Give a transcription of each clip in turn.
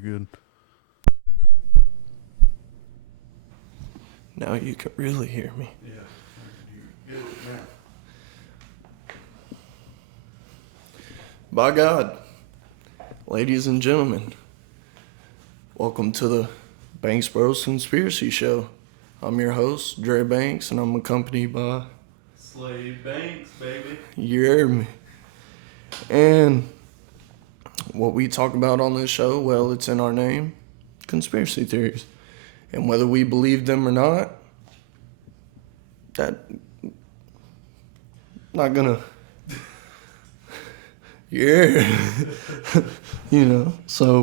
You're good. Now you can really hear me. Yeah, I can hear you good now. By God, ladies and gentlemen, welcome to the Banks Bros Conspiracy Show. I'm your host, Dre Banks, and I'm accompanied by Slade Banks, baby. you heard me. And what we talk about on this show, well, it's in our name, conspiracy theories. And whether we believe them or not, that not gonna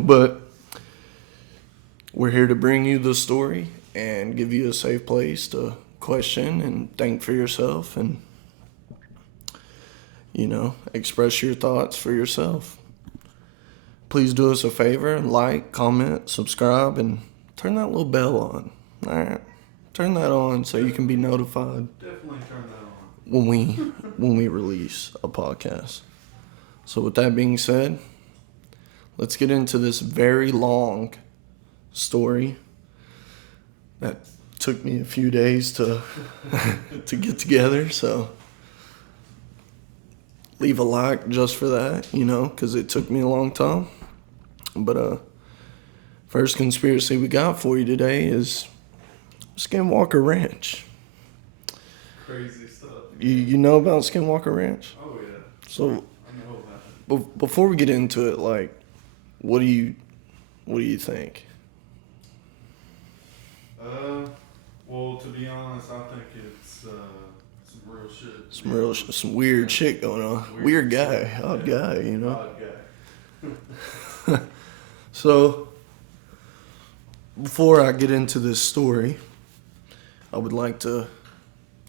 but we're here to bring you the story and give you a safe place to question and think for yourself and express your thoughts for yourself. Please do us a favor, like, comment, subscribe, and turn that little bell on. All right, turn that on so you can be notified Definitely turn that on. when we release a podcast. So with that being said, let's get into this very long story that took me a few days to to get together. So leave a like just for that, because it took me a long time. But first conspiracy we got for you today is Skinwalker Ranch. Crazy stuff. You know about Skinwalker Ranch? Oh yeah. So I know about it. before we get into it, like, what do you think? Well, to be honest, I think it's some real shit. Some weird shit going on. Weird guy, odd guy, Odd guy. So, before I get into this story, I would like to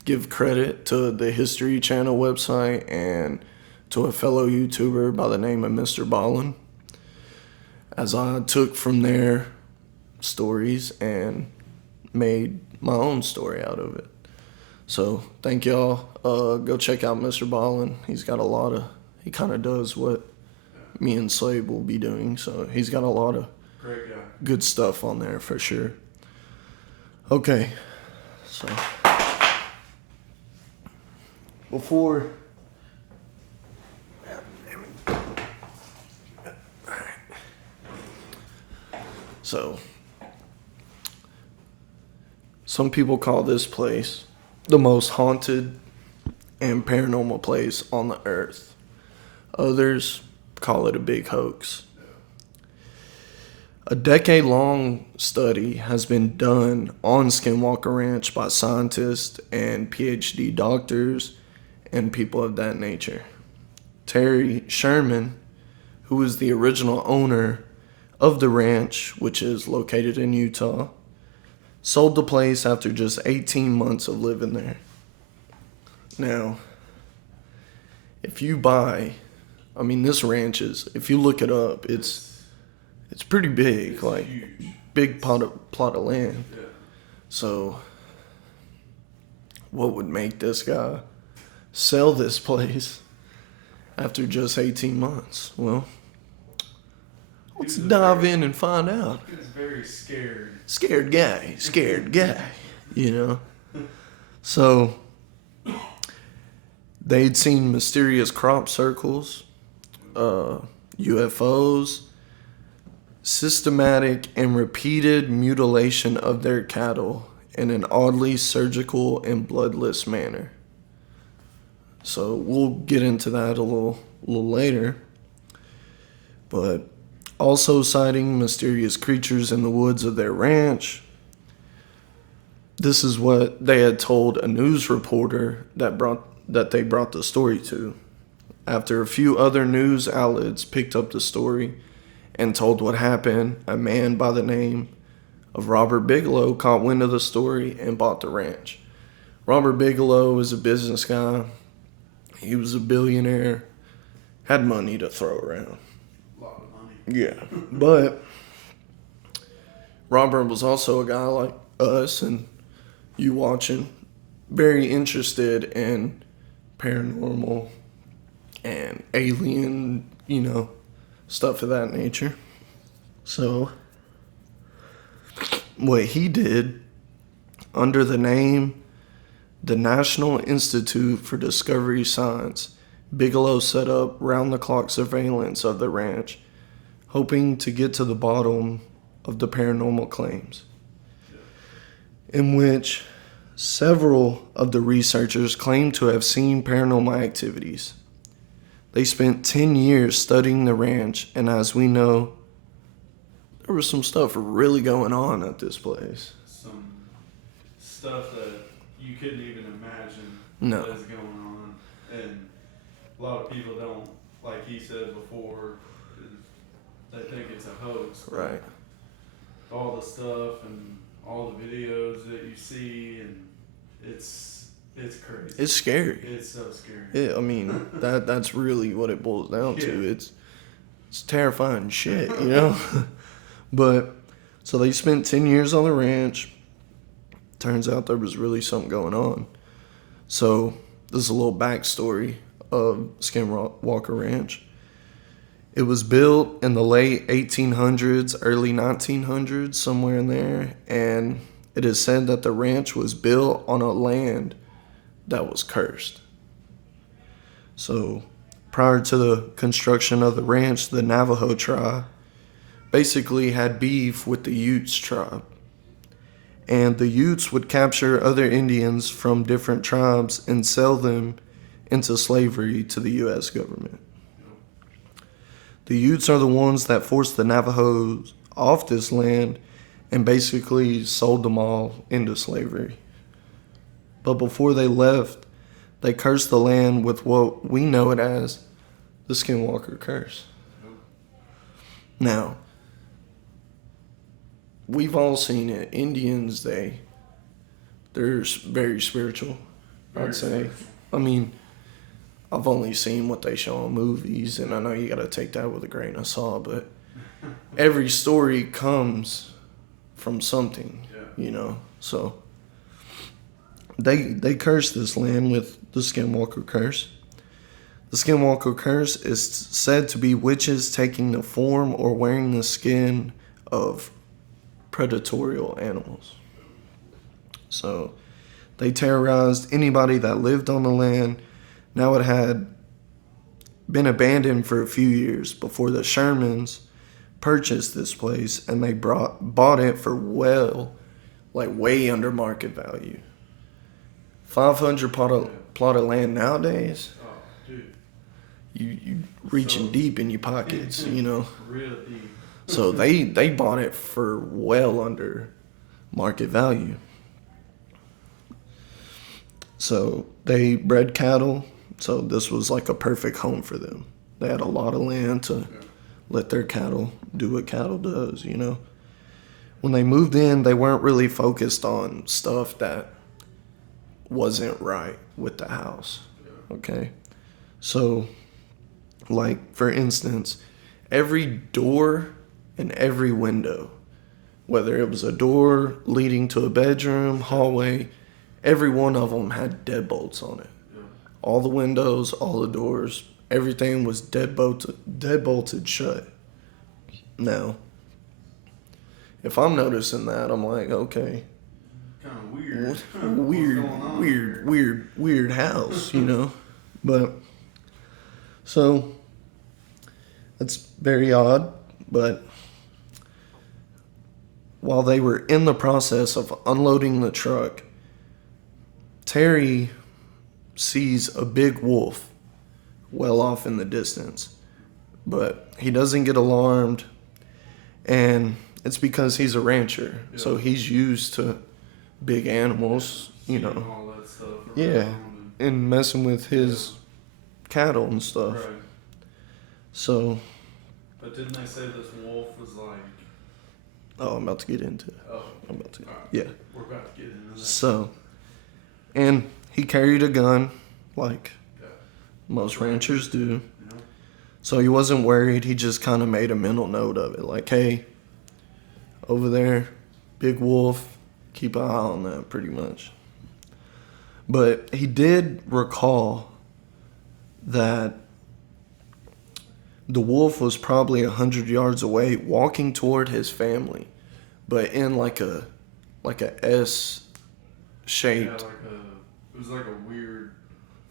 give credit to the History Channel website and to a fellow YouTuber by the name of Mr. Ballin, as I took from their stories and made my own story out of it. So, thank y'all. Go check out Mr. Ballin. He's got he kind of does what me and Slade will be doing, so he's got a lot of Great guy. good stuff on there for sure. Okay, so before some people call this place the most haunted and paranormal place on the earth. Others call it a big hoax. A decade-long study has been done on Skinwalker Ranch by scientists and PhD doctors and people of that nature. Terry Sherman, who is the original owner of the ranch, which is located in Utah, sold the place after just 18 months of living there. Now, if you this ranch is, if you look it up, it's pretty big, It's like huge. big plot of land. Yeah. So, what would make this guy sell this place after just 18 months? Well, let's dive in and find out. He was very scared. Scared guy. So, they'd seen mysterious crop circles, UFOs, systematic and repeated mutilation of their cattle in an oddly surgical and bloodless manner. So we'll get into that a little later. But also citing mysterious creatures in the woods of their ranch. This is what they had told a news reporter that they brought the story to. After a few other news outlets picked up the story and told what happened, a man by the name of Robert Bigelow caught wind of the story and bought the ranch. Robert Bigelow is a business guy. He was a billionaire, had money to throw around. A lot of money. Yeah, but Robert was also a guy like us and you watching, very interested in paranormal and alien, stuff of that nature. So, what he did under the name the National Institute for Discovery Science, Bigelow set up round-the-clock surveillance of the ranch, hoping to get to the bottom of the paranormal claims, in which several of the researchers claimed to have seen paranormal activities. They spent 10 years studying the ranch, and as we know, there was some stuff really going on at this place. Some stuff that you couldn't even imagine No. that is going on. And a lot of people don't, like he said before, they think it's a hoax. Right. All the stuff and all the videos that you see, and it's crazy. It's scary. It's so scary. I mean, that's really what it boils down to. Yeah. It's terrifying shit, you know? But, so they spent 10 years on the ranch. Turns out there was really something going on. So, this is a little backstory of Skinwalker Ranch. It was built in the late 1800s, early 1900s, somewhere in there. And it is said that the ranch was built on a land that was cursed. So, prior to the construction of the ranch, the Navajo tribe basically had beef with the Utes tribe. And the Utes would capture other Indians from different tribes and sell them into slavery to the U.S. government. The Utes are the ones that forced the Navajos off this land and basically sold them all into slavery. But before they left, they cursed the land with what we know it as the Skinwalker Curse. Now, we've all seen it. Indians, they're very spiritual, I'd say. I mean, I've only seen what they show in movies, and I know you got to take that with a grain of salt, but every story comes from something, you know. So they curse this land with the Skinwalker Curse. The Skinwalker Curse is said to be witches taking the form or wearing the skin of predatorial animals. So they terrorized anybody that lived on the land. Now it had been abandoned for a few years before the Shermans purchased this place, and they bought it for way under market value. 500 plot of land nowadays. Oh, dude. You reaching deep in your pockets, you know. Real deep. So they bought it for well under market value. So they bred cattle. So this was like a perfect home for them. They had a lot of land to let their cattle do what cattle does, you know. When they moved in, they weren't really focused on stuff that wasn't right with the house. Okay. So, like, for instance, every door and every window, whether it was a door leading to a bedroom, hallway, every one of them had deadbolts on it. All the windows, all the doors, everything was deadbolted shut. Now, if I'm noticing that, I'm like, okay, Kind of weird. weird house, you know? But, so, that's very odd, but while they were in the process of unloading the truck, Terry sees a big wolf well off in the distance, but he doesn't get alarmed, and it's because he's a rancher, so he's used to big animals, you know. All that stuff Yeah, and messing with his cattle and stuff. Right. So, But didn't they say this wolf was like? oh, I'm about to get into it. Oh, I'm about to, all right. yeah. We're about to get into that. So, and he carried a gun, like Yeah. most ranchers do. You know? So he wasn't worried. He just kind of made a mental note of it. Like, hey, over there, big wolf, keep an eye on that pretty much. But he did recall that the wolf was probably 100 yards away, walking toward his family, but in like a S Yeah, shaped. it was like a weird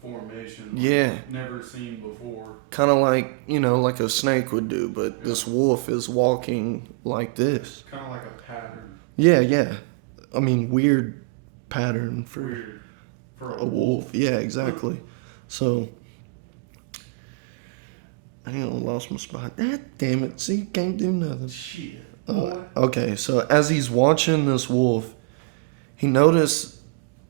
formation. Yeah. Never seen before. Kind of like, like a snake would do, but this wolf is walking like this. Kind of like a pattern. Yeah, yeah. I mean, weird pattern for Weird. For a wolf. Yeah, exactly. So, I lost my spot. Ah, damn it. See, can't do nothing. Shit. Boy. Okay, so as he's watching this wolf, he noticed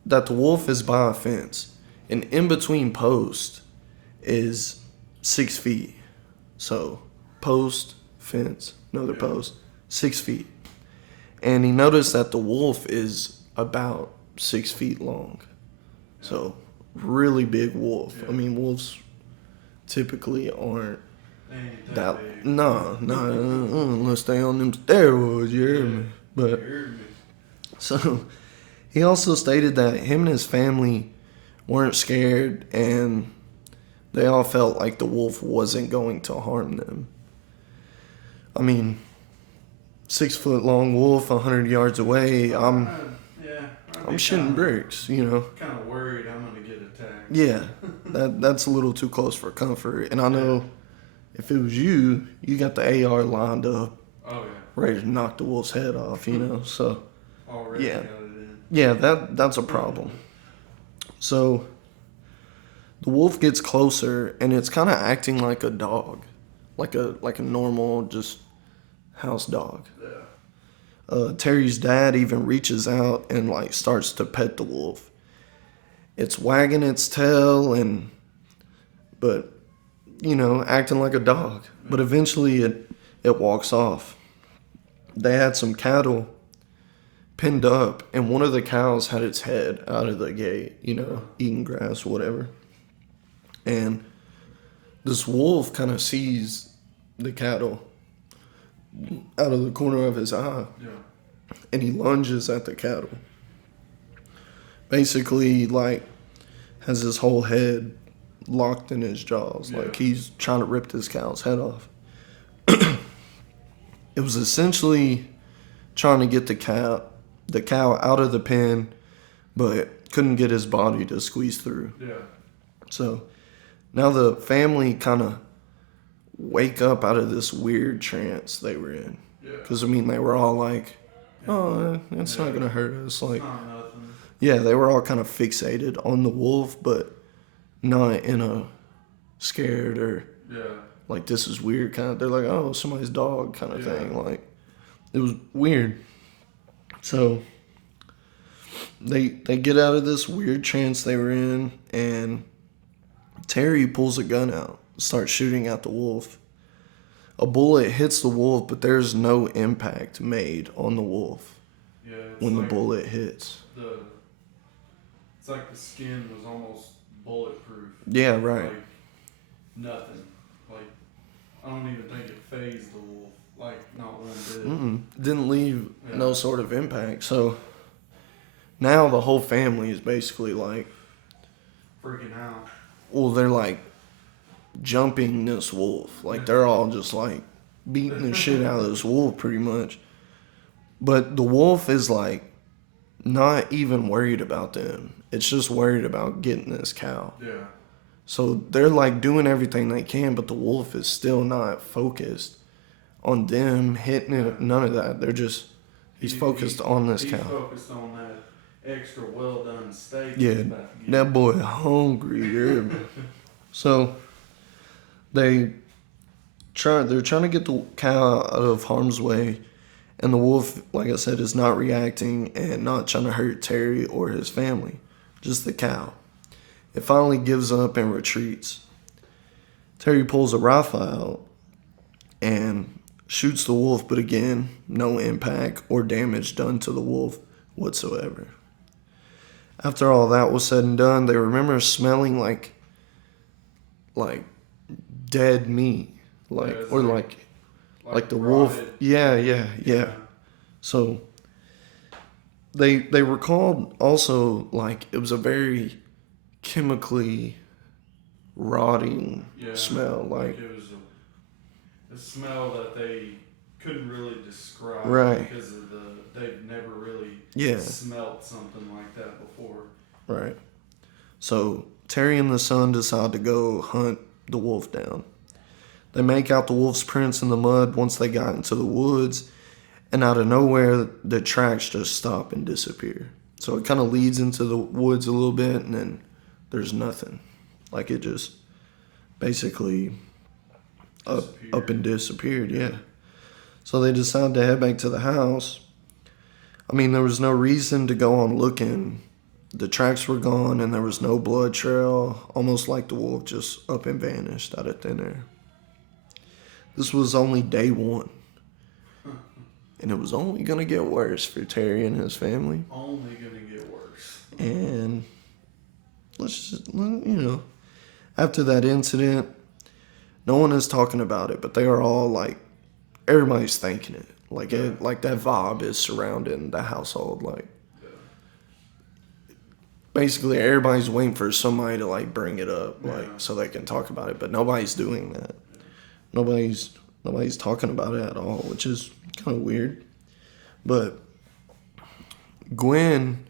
that the wolf is by a fence, and in between posts is 6 feet. So, post, fence, another Yeah. post, 6 feet. And he noticed that the wolf is about 6 feet long. So, really big wolf. Yeah. I mean, wolves typically aren't They ain't that. big. Nah, unless they on them steroids, you hear me? But You heard me. so he also stated that him and his family weren't scared and they all felt like the wolf wasn't going to harm them. I mean, 6 foot long wolf, 100 yards away. I'm shitting bricks, Kind of worried I'm gonna get attacked. Yeah, that's a little too close for comfort. And I know if it was you got the AR lined up, Oh yeah. ready to knock the wolf's head off, So Already Yeah. got it in. yeah, that's a problem. So the wolf gets closer and it's kind of acting like a dog, like a normal just house dog. Yeah. Terry's dad even reaches out and like starts to pet the wolf. It's wagging its tail but acting like a dog. But eventually it walks off. They had some cattle pinned up, and one of the cows had its head out of the gate, eating grass or whatever. And this wolf kind of sees the cattle out of the corner of his eye, Yeah. and he lunges at the cattle. Basically, like, has his whole head locked in his jaws, Yeah. like he's trying to rip this cow's head off. It was essentially trying to get the cow out of the pen, but couldn't get his body to squeeze through. Yeah. So now the family kind of wake up out of this weird trance they were in. Yeah. Because, they were all like, oh, it's not going to hurt us. Like, Not nothing. yeah, they were all kind of fixated on the wolf, but not in a scared or Yeah. like this is weird kind of. They're like, oh, somebody's dog kind of Yeah. thing. Like, it was weird. So they get out of this weird trance they were in, and Terry pulls a gun out, starts shooting at the wolf. A bullet hits the wolf, but there's no impact made on the wolf Yeah. It's when the like bullet hits. It's like the skin was almost bulletproof. Yeah, right. Like nothing. Like I don't even think it phased the wolf. Like not one bit. Didn't leave no Yeah. sort of impact. So now the whole family is basically like, Freaking out. well, they're like jumping this wolf. Like they're all just like beating the shit out of this wolf pretty much. But the wolf is like not even worried about them. It's just worried about getting this cow. Yeah. So they're like doing everything they can, but the wolf is still not focused on them hitting it. None of that. They're just, he's focused on this He's cow. focused on that extra well done steak. Yeah, he's about to get. that boy hungry. You hear me? So they're trying to get the cow out of harm's way, and the wolf, like I said, is not reacting and not trying to hurt Terry or his family, just the cow. It finally gives up and retreats. Terry pulls a rifle out and shoots the wolf, but again, no impact or damage done to the wolf whatsoever. After all that was said and done, they remember smelling like dead meat, like Yeah, it's or like- like the wolf. rotted. Yeah. So they recalled also like it was a very chemically rotting Yeah. smell, like it was a smell that they couldn't really describe, Right. because of they've never really Yeah. smelt something like that before. Right. So Terry and the son decide to go hunt the wolf down. They make out the wolf's prints in the mud once they got into the woods, and out of nowhere, the tracks just stop and disappear. So it kind of leads into the woods a little bit, and then there's nothing. Like it just basically up and disappeared, yeah. So they decide to head back to the house. I mean, there was no reason to go on looking. The tracks were gone, and there was no blood trail, almost like the wolf just up and vanished out of thin air. This was only day one. And it was only going to get worse for Terry and his family. Only gonna get worse. And after that incident, no one is talking about it, but they are all like, everybody's thinking it. Like that vibe is surrounding the household. Like, basically everybody's waiting for somebody to like bring it up, like so they can talk about it. But nobody's doing that. Nobody's talking about it at all, which is kind of weird. But Gwen,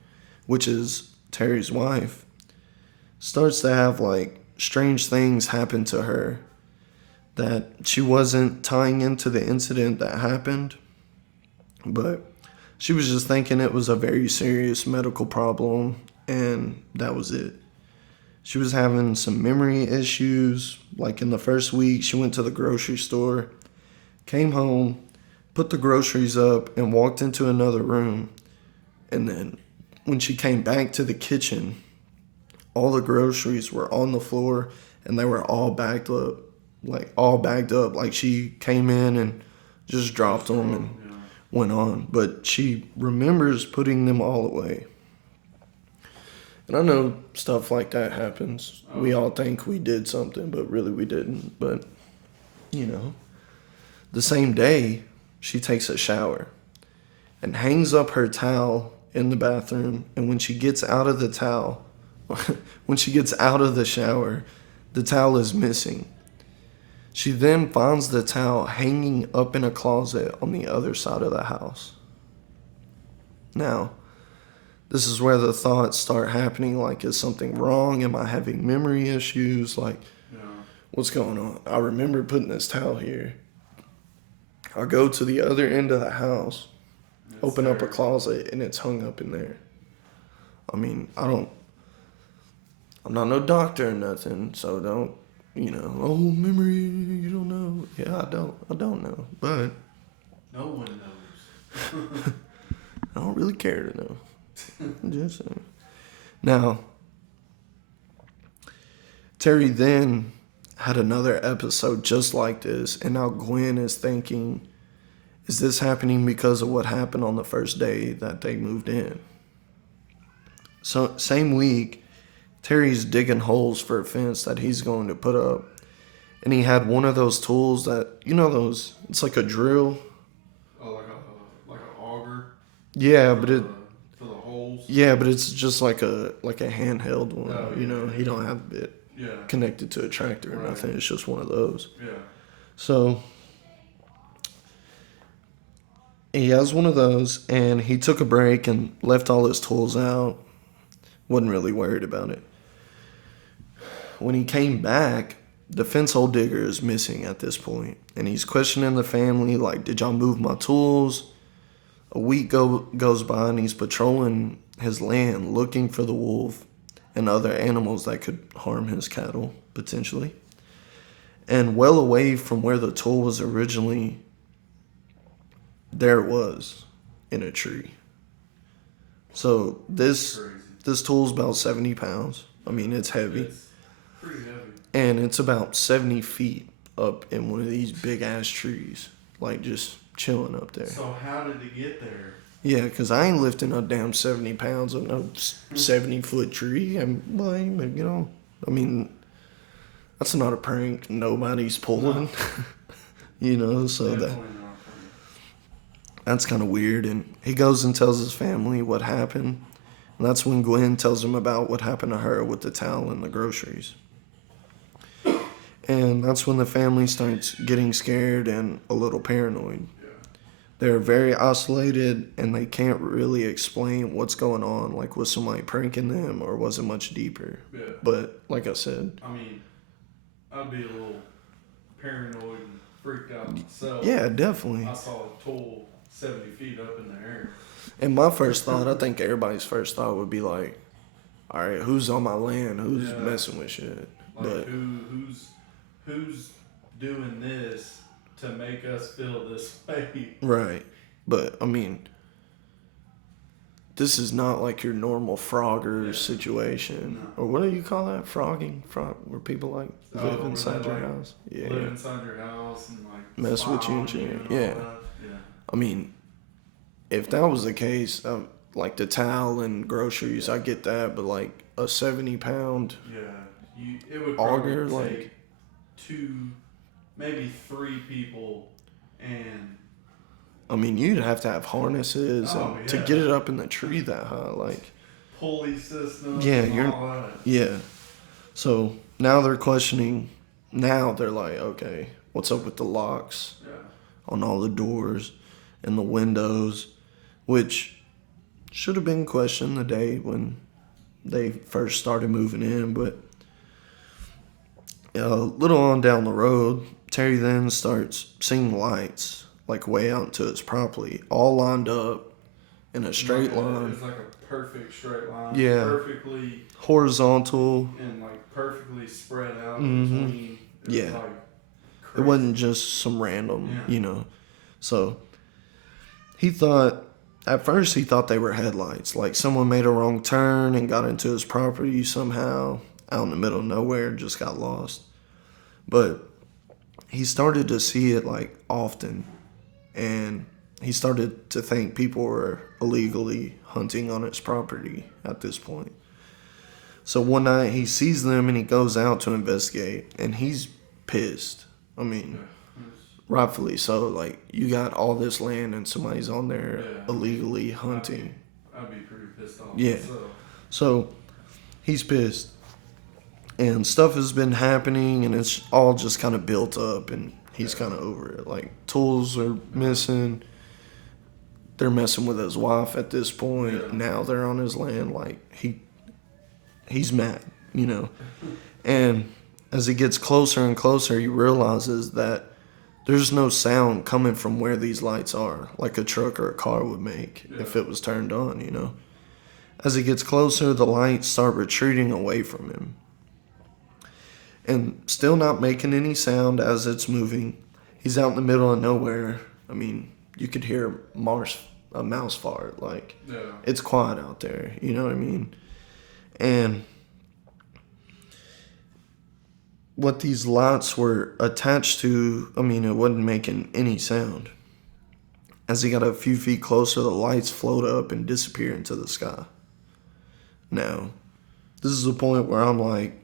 which is Terry's wife, starts to have like strange things happen to her that she wasn't tying into the incident that happened, but she was just thinking it was a very serious medical problem, and that was it. She was having some memory issues. Like in the first week, she went to the grocery store, came home, put the groceries up, and walked into another room. And then when she came back to the kitchen, all the groceries were on the floor, and they were all bagged up. Like she came in and just dropped them and went on. But she remembers putting them all away. And I know stuff like that happens. We all think we did something, but really we didn't. But, the same day, she takes a shower and hangs up her towel in the bathroom. And when she gets out of the shower, the towel is missing. She then finds the towel hanging up in a closet on the other side of the house. Now, this is where the thoughts start happening, like, is something wrong? Am I having memory issues? Like, what's going on? I remember putting this towel here. I go to the other end of the house, open up a closet, and it's hung up in there. I mean, I'm not no doctor or nothing, so don't, memory, you don't know. Yeah, I don't know, but no one knows. I don't really care to know. Just saying. Now, Terry then had another episode just like this, and now Gwen is thinking, is this happening because of what happened on the first day that they moved in? So, same week, Terry's digging holes for a fence that he's going to put up, and he had one of those tools that, it's like a drill. Oh, like an auger? Yeah, but it... For the holes? Yeah, but it's just like a handheld one. Oh, He don't have it connected to a tractor or nothing. It's just one of those. Yeah. So he has one of those, and he took a break and left all his tools out. Wasn't really worried about it. When he came back, the fence hole digger is missing at this point, and he's questioning the family, like, did y'all move my tools? A week goes by, and he's patrolling his land looking for the wolf and other animals that could harm his cattle, potentially. And well away from where the tool was originally, there it was, in a tree. So this tool's about 70 pounds. I mean, it's heavy. It's pretty heavy. And it's about 70 feet up in one of these big-ass trees, like just chilling up there. So how did it get there? Yeah, because I ain't lifting a damn 70 pounds of no 70-foot tree. I mean, that's not a prank. Nobody's pulling. So that's kind of weird. And he goes and tells his family what happened. And that's when Gwen tells him about what happened to her with the towel and the groceries. And that's when the family starts getting scared and a little paranoid. Yeah. They're very isolated and they can't really explain what's going on. Like, was somebody pranking them or was it much deeper? Yeah. But like I said, I mean, I'd be a little paranoid and freaked out myself. yeah, definitely. I saw a tool 70 feet up in the air. And my first thought, I think everybody's first thought would be like, all right, who's on my land? Who's Yeah. messing with shit? Like, But who's doing this to make us feel this way? right. But I mean, this is not like your normal Frogger Yeah. situation. No. Or what do you call that? Frogging? Where people like live where inside they, your like, house? Yeah. Live inside your house and like Mess with spy you on and shit. all Yeah. that. Yeah. I mean, if that was the case, like the towel and groceries, I get that. But like a 70-pound Yeah. It would auger, probably take like, 2, maybe 3 people, and I mean, you'd have to have harnesses Oh, and to yeah. get it up in the tree that high. Like, pulley systems. Yeah, and you're- all that. yeah. So now they're questioning. Now they're like, okay, what's up with the locks Yeah. on all the doors and the windows, which should have been questioned the day when they first started moving in. But a little on down the road, Terry then starts seeing lights like way out into his property, all lined up in a straight line, It's like a perfect straight line. Yeah. Perfectly horizontal. and like perfectly spread out Mhm. between. It Yeah. Was like It crazy. wasn't just some random, Yeah. you know. So he thought, at first he thought they were headlights. Like someone made a wrong turn and got into his property somehow out in the middle of nowhere and just got lost. But he started to see it like often. And he started to think people were illegally hunting on his property at this point. So one night he sees them and he goes out to investigate and he's pissed. I mean, Yeah. rightfully so. Like, you got all this land and somebody's on there Yeah. illegally hunting. I'd be pretty pissed off. Yeah. myself. So he's pissed. And stuff has been happening and it's all just kind of built up and he's kind of over it. Like, tools are missing. They're messing with his wife at this point. Yeah. Now they're on his land. Like, he's mad, you know. And as he gets closer and closer, he realizes that there's no sound coming from where these lights are, like a truck or a car would make if it was turned on, you know. As he gets closer, the lights start retreating away from him. And still not making any sound as it's moving. He's out in the middle of nowhere. I mean, you could hear a mouse fart. Like, Yeah. it's quiet out there, you know what I mean? And what these lights were attached to, I mean, it wasn't making any sound. As he got a few feet closer, the lights float up and disappear into the sky. Now, this is the point where I'm like,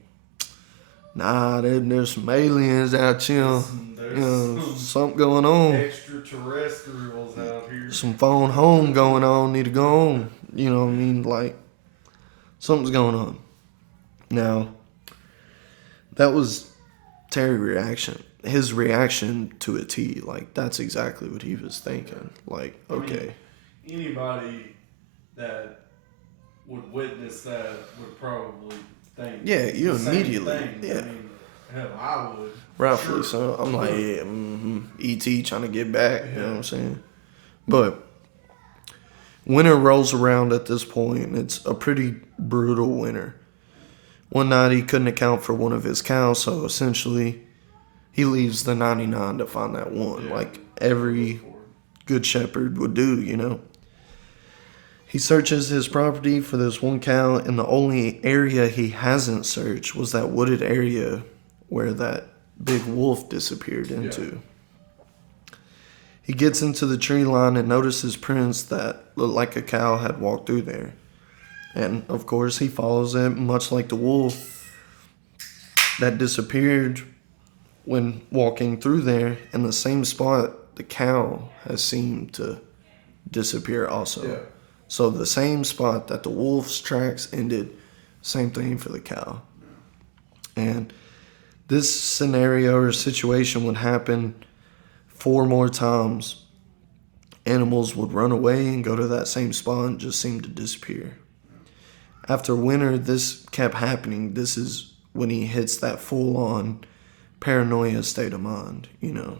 nah, there's some aliens out here. There's You know, some something going on. extraterrestrials out here. Some phone home going on, need to go on. You know what I mean? Like, something's going on. Now, that was Terry's reaction. His reaction to a T. Like, that's exactly what he was thinking. Like, I mean, okay. Anybody that would witness that would probably think. Yeah, you the same immediately. thing. Yeah. I mean, hell, I would. Rightfully Sure. so. I'm like, yeah, E.T. trying to get back. You know what I'm saying? But winter rolls around at this point, and it's a pretty brutal winter. One night he couldn't account for one of his cows, so essentially he leaves the 99 to find that one, Yeah. like every good shepherd would do, you know. He searches his property for this one cow, and the only area he hasn't searched was that wooded area where that big wolf disappeared into. He gets into the tree line and notices prints that look like a cow had walked through there. And of course he follows it, much like the wolf that disappeared when walking through there. In the same spot, the cow has seemed to disappear also. Yeah. So the same spot that the wolf's tracks ended, same thing for the cow. And This scenario or situation would happen 4 more times. Animals would run away and go to that same spot and just seem to disappear. After winter, this kept happening. This is when he hits that full-on paranoia state of mind, you know.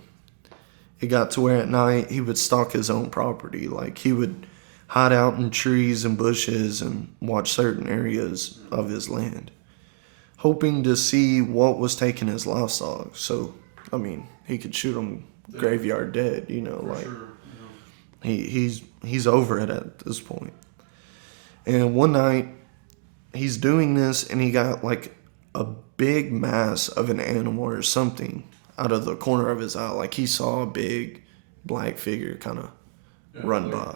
It got to where at night he would stalk his own property. Like, he would hide out in trees and bushes and watch certain areas of his land, hoping to see what was taking his livestock. So, I mean, he could shoot them graveyard dead, you know, For like, sure. You know. he's over it at this point. And one night, he's doing this, and he got, like, a big mass of an animal or something out of the corner of his eye. Like, he saw a big black figure kind of run by,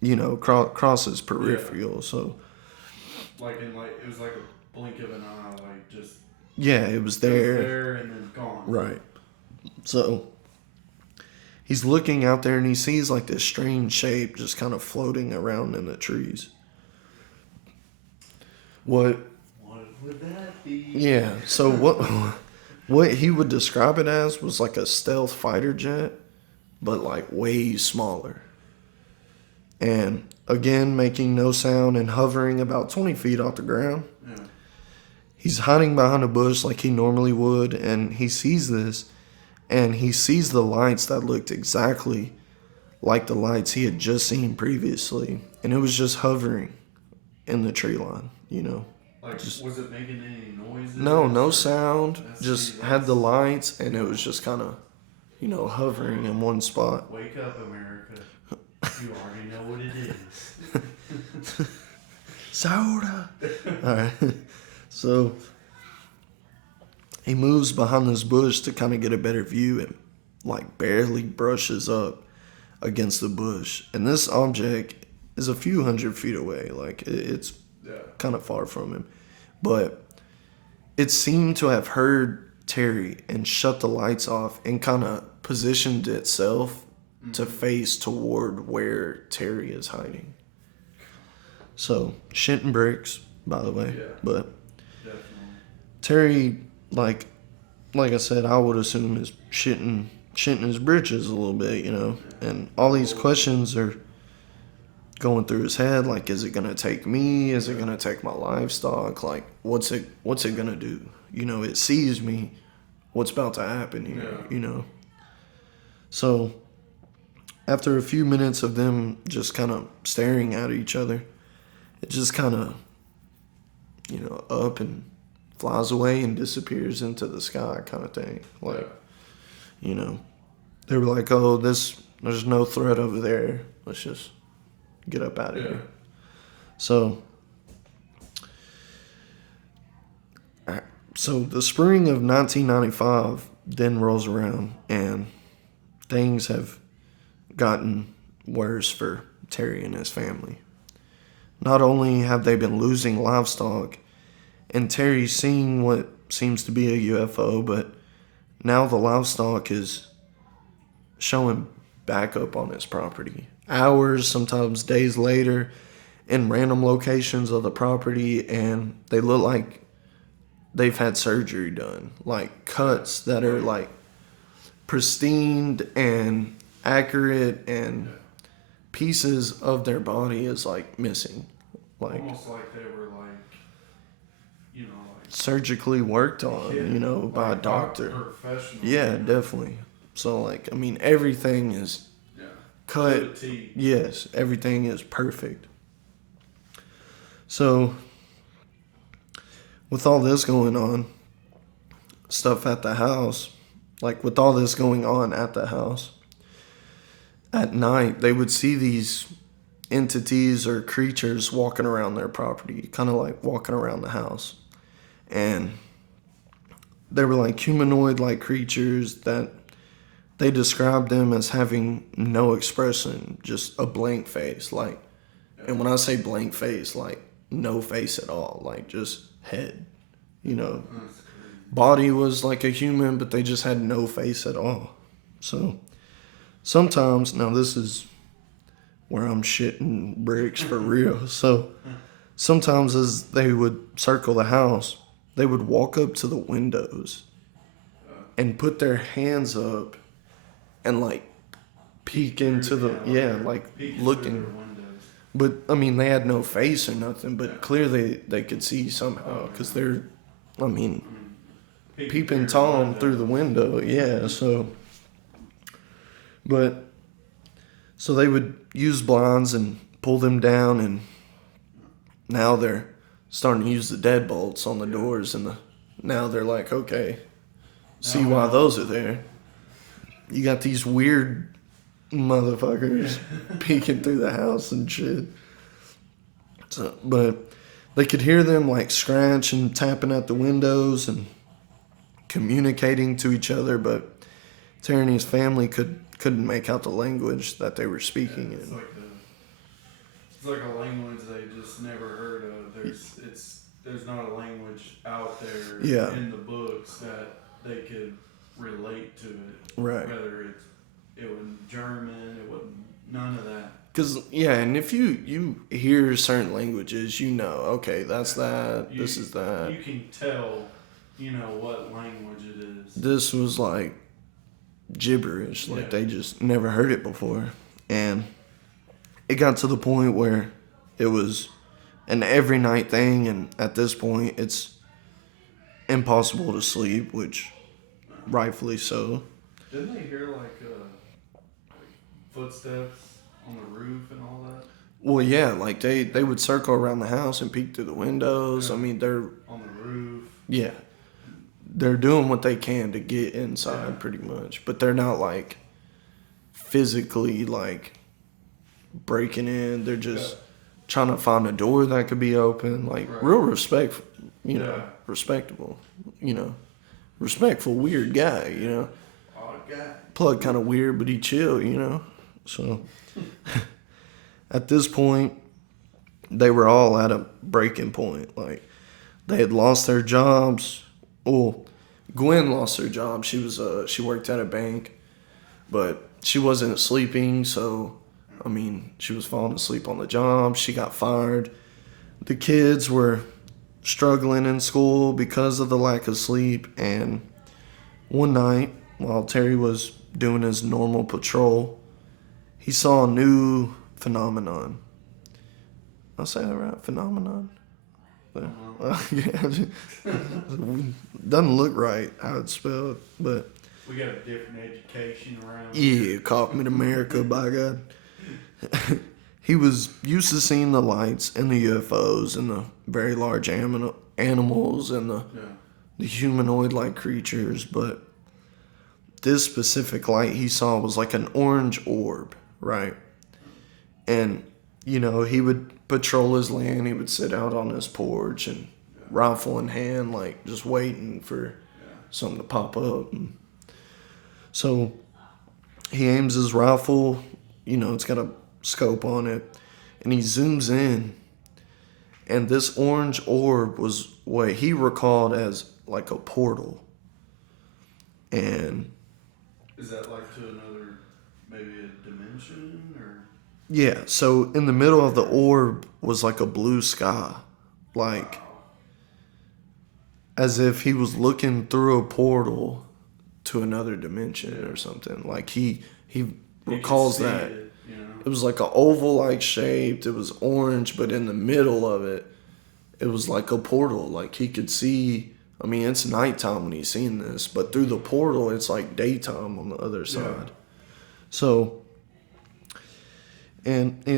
you know, cross his peripheral. So, Like, it was like a blink of an eye, like, just. yeah, it was It was there. there and then gone. Right. So, he's looking out there, and he sees, like, this strange shape just kind of floating around in the trees. What would that be? Yeah, so what he would describe it as was like a stealth fighter jet, but like way smaller. And again, making no sound and hovering about 20 feet off the ground. Yeah. He's hiding behind a bush like he normally would, and he sees this, and he sees the lights that looked exactly like the lights he had just seen previously, and it was just hovering in the tree line, you know. Like, was it making any noises? No sound. That's- Just see, had the lights, and it was just kind of, you know, hovering in one spot. Wake up, America. You already know what it is. Soda. All right. So he moves behind this bush to kind of get a better view, and like barely brushes up against the bush. And this object is a few hundred feet away. Like, it's kind of far from him. But it seemed to have heard Terry and shut the lights off and kind of positioned itself to face toward where Terry is hiding. So, shitting bricks, by the way. Yeah. But Definitely. Terry, like I said, I would assume is shitting his britches a little bit, you know. And all these questions are going through his head, like, is it gonna take me? Is it gonna take my livestock? Like, what's it gonna do? You know, it sees me. What's about to happen here? Yeah. You know. So, after a few minutes of them just kind of staring at each other, it just kind of, you know, up and flies away and disappears into the sky, kind of thing. Like, you know, they were like, oh, there's no threat over there. Let's just get up out of here. So the spring of 1995 then rolls around, and things have gotten worse for Terry and his family. Not only have they been losing livestock, and Terry seeing what seems to be a UFO, but now the livestock is showing back up on his property. Hours, sometimes days later, in random locations of the property, and they look like they've had surgery done. Like cuts that are like pristine and accurate, and pieces of their body is like missing. Like Almost like they were like, you know, like surgically worked on, you know, by a doctor. Professional. Yeah, definitely. So like, I mean, everything is cut. To the T. Yes, everything is perfect. So, with all this going on, stuff at the house, like with all this going on at the house, at night they would see these entities or creatures walking around their property, kind of like walking around the house. And they were like humanoid-like creatures that they described them as having no expression, just a blank face. Like, and when I say blank face, like no face at all, like just head, you know. Body was like a human, but they just had no face at all. So sometimes, now this is where I'm shitting bricks for real. So sometimes as they would circle the house, they would walk up to the windows and put their hands up and like peek into the like peeking looking. through their windows. But I mean, they had no face or nothing, but clearly they could see somehow because they're, I mean, peeping through your Tom window. through the window. Yeah, so they would use blinds and pull them down, and now they're starting to use the deadbolts on the doors, and now they're like, okay, see why those are there. You got these weird motherfuckers peeking through the house and shit. So, but they could hear them like scratch and tapping at the windows and communicating to each other, but Terry and his family couldn't make out the language that they were speaking It's in. like a language they just never heard of. There's not a language out there Yeah. in the books that they could relate to it. Right. Whether it was German, it wasn't none of that. Because, yeah, and if you hear certain languages, you know, okay, that's that, this is that. You can tell, what language it is. This was like gibberish, like Yeah. they just never heard it before. And it got to the point where it was an every night thing, and at this point it's impossible to sleep, which rightfully so. Didn't they hear like footsteps on the roof and all that? Well, yeah, like they would circle around the house and peek through the windows. Yeah. I mean, they're On the roof. they're doing what they can to get inside, pretty much, but they're not like physically like breaking in. They're just trying to find a door that could be open, like Right. real respect, Yeah. respectable, respectful, weird guy, Odd guy. Plug kind of weird, but he chill, So at this point, they were all at a breaking point. Like they had lost their jobs. Well, Gwen lost her job. She worked at a bank, but she wasn't sleeping, so I mean, she was falling asleep on the job. She got fired. The kids were struggling in school because of the lack of sleep. And one night, while Terry was doing his normal patrol, he saw a new phenomenon. I'll say that right? Phenomenon? Yeah. Doesn't look right how it's spelled, but We got a different education around. yeah, Kaufman America, by God. He was used to seeing the lights and the UFOs and the very large animals and the humanoid-like creatures, but this specific light he saw was like an orange orb, right? And, he would patrol his land. He would sit out on his porch and rifle in hand, like just waiting for something to pop up. And so he aims his rifle, it's got a scope on it, and he zooms in, and this orange orb was what he recalled as like a portal. And Is that like to another, maybe a dimension or? yeah, so in the middle of the orb was like a blue sky, like as if he was looking through a portal to another dimension or something. Like he recalls You could see that. it, It was like an oval-like shaped. It was orange, but in the middle of it, it was like a portal. Like he could see. I mean, it's nighttime when he's seeing this, but through the portal, it's like daytime on the other side. So,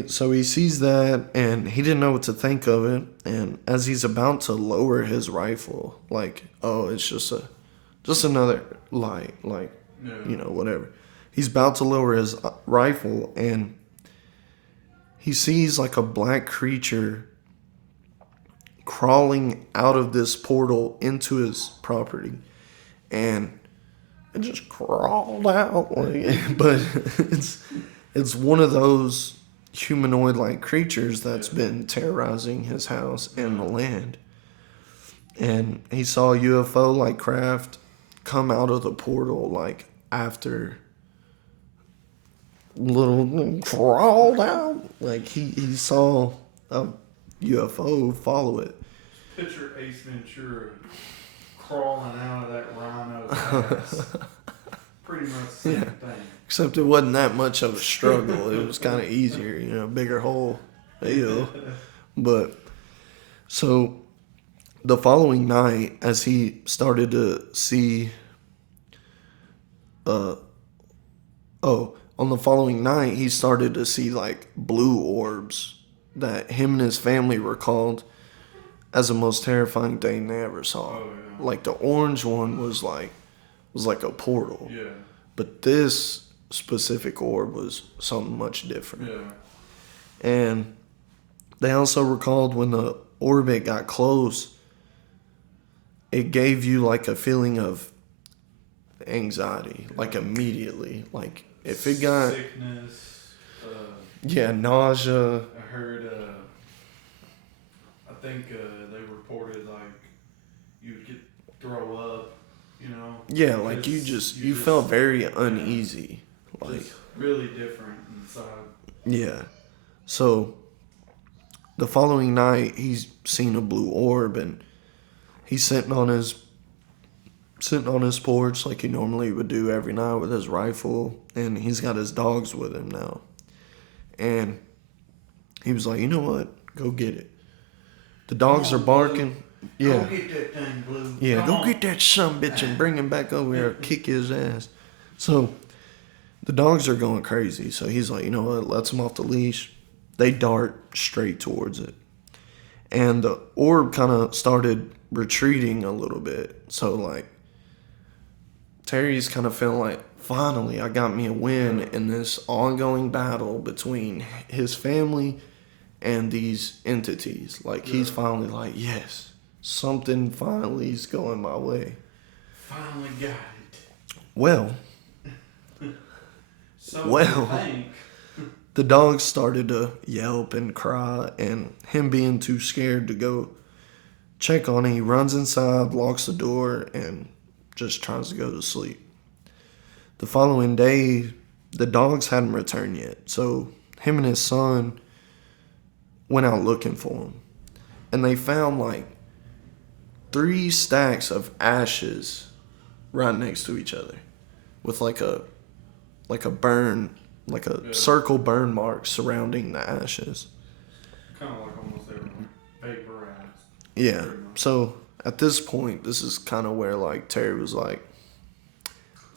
so he sees that, and he didn't know what to think of it. And as he's about to lower his rifle, like, oh, it's just another light, like, whatever. He's about to lower his rifle, and he sees like a black creature crawling out of this portal into his property, and it just crawled out. But it's one of those humanoid-like creatures that's been terrorizing his house and the land. And he saw a UFO-like craft come out of the portal, like after little crawled out. Like he saw a UFO follow it. picture Ace Ventura crawling out of that rhino's ass. Pretty much the same thing. Except it wasn't that much of a struggle. It was kind of easier, you know, bigger hole. Ew. But so the following night, as he started to see, on the following night, he started to see like blue orbs that him and his family recalled as the most terrifying thing they ever saw. Oh, yeah. Like the orange one was like a portal. Yeah. But this specific orb was something much different. Yeah. And they also recalled when the orbit got close, it gave you like a feeling of anxiety, like immediately. Like if it got sickness, nausea. I heard, I think they reported like you'd throw up, you know. Yeah, like you felt very uneasy. Like just really different inside. Yeah. So the following night he's seen a blue orb and he's sitting on his porch like he normally would do every night with his rifle, and he's got his dogs with him now. And he was like, you know what? Go get it. The dogs are barking. Yeah. Go get that thing, Blue. Yeah, Come go on. get that sumbitch and bring him back over here, kick his ass. So the dogs are going crazy. So he's like, you know what? Lets them off the leash. They dart straight towards it. And the orb kind of started retreating a little bit. So, like, Terry's kind of feeling like, finally, I got me a win in this ongoing battle between his family and these entities. Like, he's finally like, yes, something finally is going my way. Finally got it. Well, So Well. you think. the dogs started to yelp and cry, and him being too scared to go check on it, he runs inside, locks the door, and just tries to go to sleep. The following day, the dogs hadn't returned yet, so him and his son went out looking for him. And they found like 3 stacks of ashes right next to each other with like a burn, like a circle burn mark surrounding the ashes. Kind of like almost everyone vaporized. Yeah. So at this point, this is kind of where like Terry was like,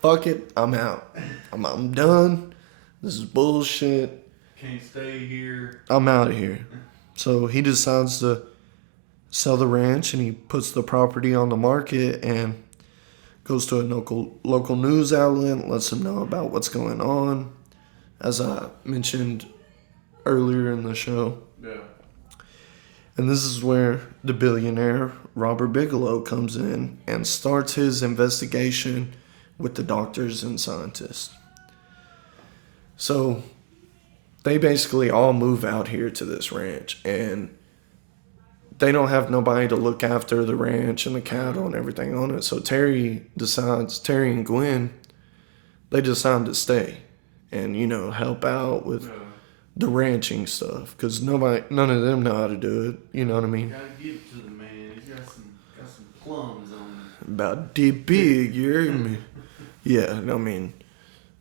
"Fuck it, I'm out. I'm done. This is bullshit. Can't stay here." I'm out of here." So he decides to sell the ranch, and he puts the property on the market and goes to a local news outlet, lets them know about what's going on, as I mentioned earlier in the show. Yeah. And this is where the billionaire Robert Bigelow comes in and starts his investigation with the doctors and scientists. So they basically all move out here to this ranch, and they don't have nobody to look after the ranch and the cattle and everything on it. So Terry and Gwen, they decide to stay and, you know, help out with the ranching stuff, because none of them know how to do it. You know what I mean? Gotta give it to the man. He's got some plums on him. About deep big, you hear me? Yeah, I mean,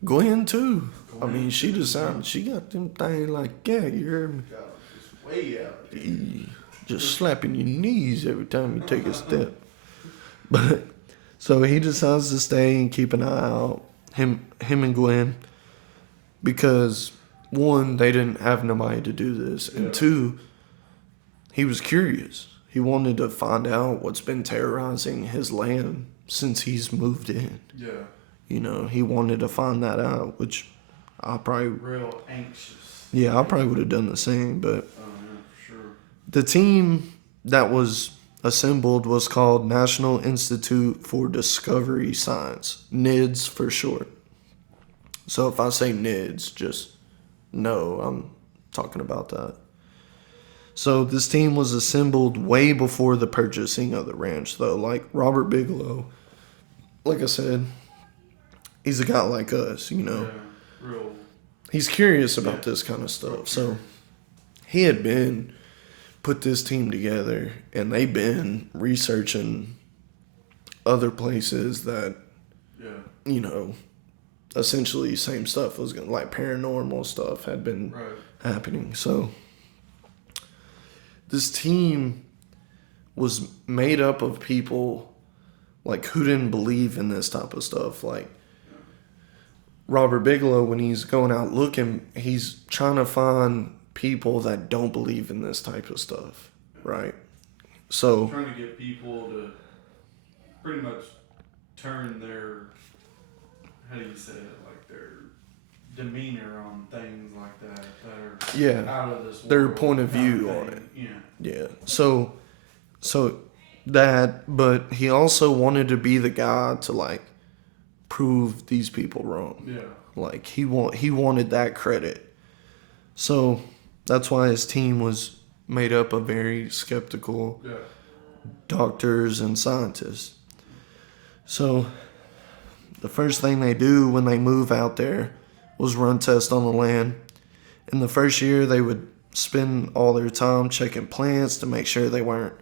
Gwen too. I mean, she decided she got them things like that, you hear me? God, it's way out there. Just slapping your knees every time you take a step. But so he decides to stay and keep an eye out, him and Gwen, because 1, they didn't have nobody to do this, and 2, he was curious. He wanted to find out what's been terrorizing his land since he's moved in. Yeah. You know, he wanted to find that out, which I probably Real anxious. I probably would have done the same, but Oh, yeah, for sure. the team that was assembled was called National Institute for Discovery Science, NIDS for short. So if I say NIDS, just know I'm talking about that. So this team was assembled way before the purchasing of the ranch, though. Like Robert Bigelow, like I said, he's a guy like us, you know. Yeah, real. He's curious about this kind of stuff. So he had been put this team together, and they've been researching other places that, Yeah. Essentially same stuff was going, like paranormal stuff had been Right. happening. So this team was made up of people like who didn't believe in this type of stuff. Like Robert Bigelow, when he's going out looking, he's trying to find people that don't believe in this type of stuff, right? So Trying to get people to pretty much turn their, how do you say it, like their demeanor on things like that are yeah, out of this world. their point of kind view on thing. it. Yeah. Yeah. So that, but he also wanted to be the guy to like prove these people wrong. Yeah. Like he wanted that credit. So that's why his team was made up of very skeptical Yeah. doctors and scientists. So the first thing they do when they move out there was run tests on the land. In the first year, they would spend all their time checking plants to make sure they weren't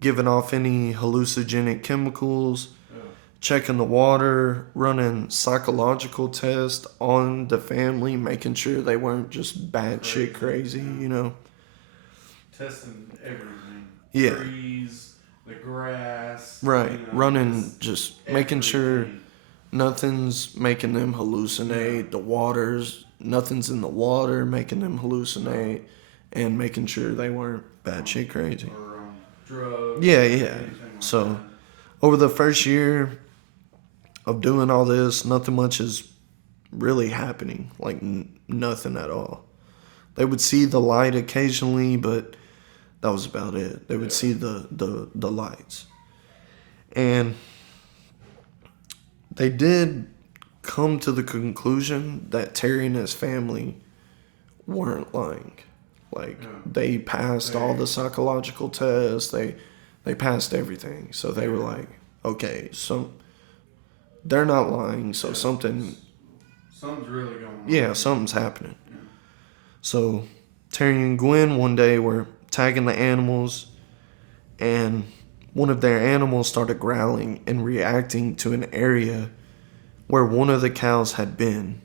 giving off any hallucinogenic chemicals, Yeah. checking the water, running psychological tests on the family, making sure they weren't just batshit crazy, Testing everything. Yeah. Trees, the grass. Right. Running, just making sure everything. nothing's making them hallucinate. The waters, nothing's in the water making them hallucinate, and making sure they weren't batshit crazy. Or drugs. Yeah, or yeah. anything like So, that. over the first year of doing all this, nothing much is really happening. Like nothing at all. They would see the light occasionally, but that was about it. They would see the lights. And they did come to the conclusion that Terry and his family weren't lying. Like they passed all the psychological tests. They passed everything. So they were like, okay, so they're not lying. So something's really going on. yeah, something's happening. Yeah. So Terry and Gwen one day were tagging the animals, and one of their animals started growling and reacting to an area where one of the cows had been.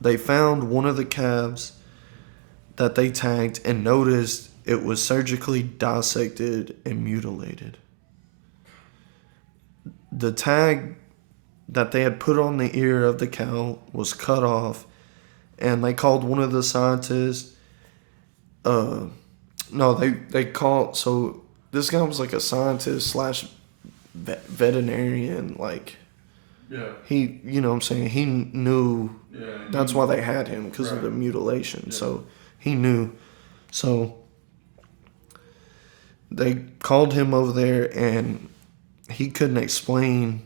They found one of the calves that they tagged and noticed it was surgically dissected and mutilated. The tag that they had put on the ear of the cow was cut off, and they called one of the scientists. They called, so this guy was like a scientist slash veterinarian. Like Yeah. he, what I'm saying, he knew. Yeah. That's why they had him, because of the Right. mutilation. Yeah. So he knew. So they called him over there, and he couldn't explain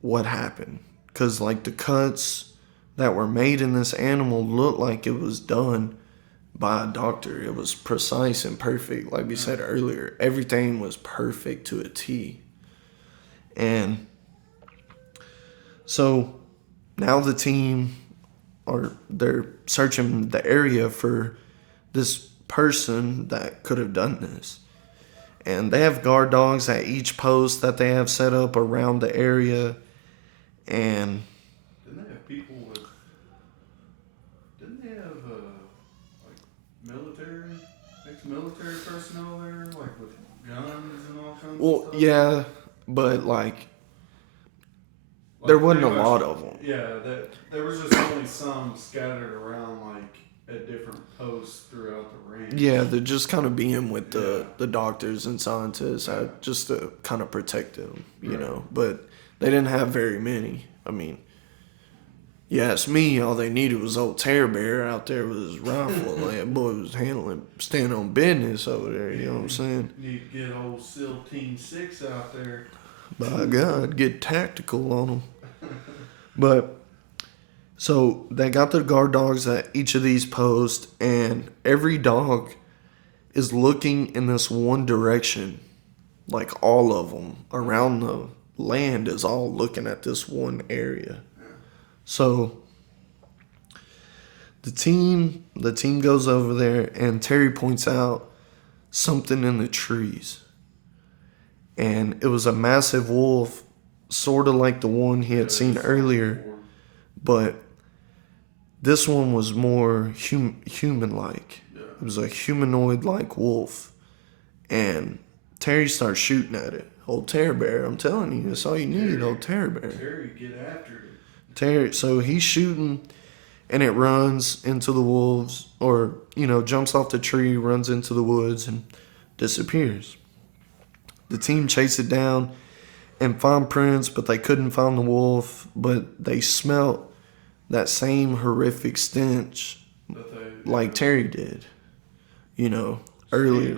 what happened, because like the cuts that were made in this animal looked like it was done by a doctor. It was precise and perfect. Like we said earlier, everything was perfect to a T. And so now the team they're searching the area for this person that could have done this. And they have guard dogs at each post that they have set up around the area. And Didn't they have people with? Didn't they have like military, ex-military personnel there, like with guns and all kinds of stuff? yeah, but like there wasn't a pretty much- lot of them. Yeah, there was just only some scattered around like at different posts throughout the range. Yeah, they're just kind of being with the doctors and scientists just to kind of protect them, Right. But they didn't have very many. I mean, yeah, it's me. All they needed was old Terror Bear out there with his rifle. Like, that boy was standing on business over there. You know what I'm saying? Need to get old SEAL Team 6 out there. By God, get tactical on them. But so they got the guard dogs at each of these posts, and every dog is looking in this one direction. Like all of them around the land is all looking at this one area. So The team goes over there, and Terry points out something in the trees. And it was a massive wolf, sort of like the one he had seen earlier, but this one was more human-like. Yeah. It was a humanoid-like wolf. And Terry starts shooting at it. Old Terror Bear, I'm telling you, that's all you need, old Terror Bear. Terry, get after it. Terry, so he's shooting, and it runs into the wolves, or, jumps off the tree, runs into the woods, and disappears. The team chased it down and found prints, but they couldn't find the wolf, but they smelt that same horrific stench like Terry did, earlier.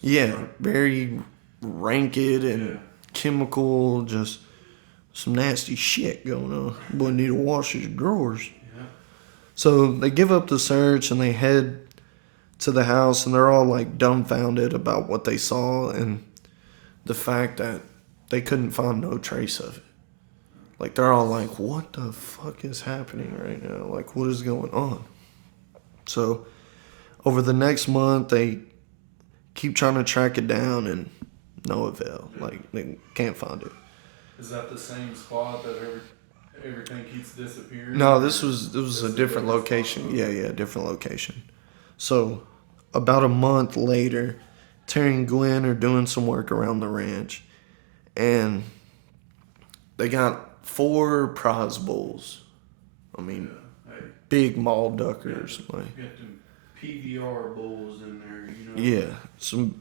Yeah, very rancid and chemical, just some nasty shit going on. Boy need to wash his drawers. Yeah. So they give up the search and they head to the house, and they're all like dumbfounded about what they saw and the fact that they couldn't find no trace of it. Like, they're all like, what the fuck is happening right now? Like, what is going on? So over the next month, they keep trying to track it down, and no avail. Like, they can't find it. Is that the same spot that everything keeps disappearing? No, this was a different location. Spot? Yeah, different location. So about a month later, Terry and Gwen are doing some work around the ranch, and they got 4 prize bulls. I mean, Hey, big mall duckers. you got them PVR bulls in there, Yeah, some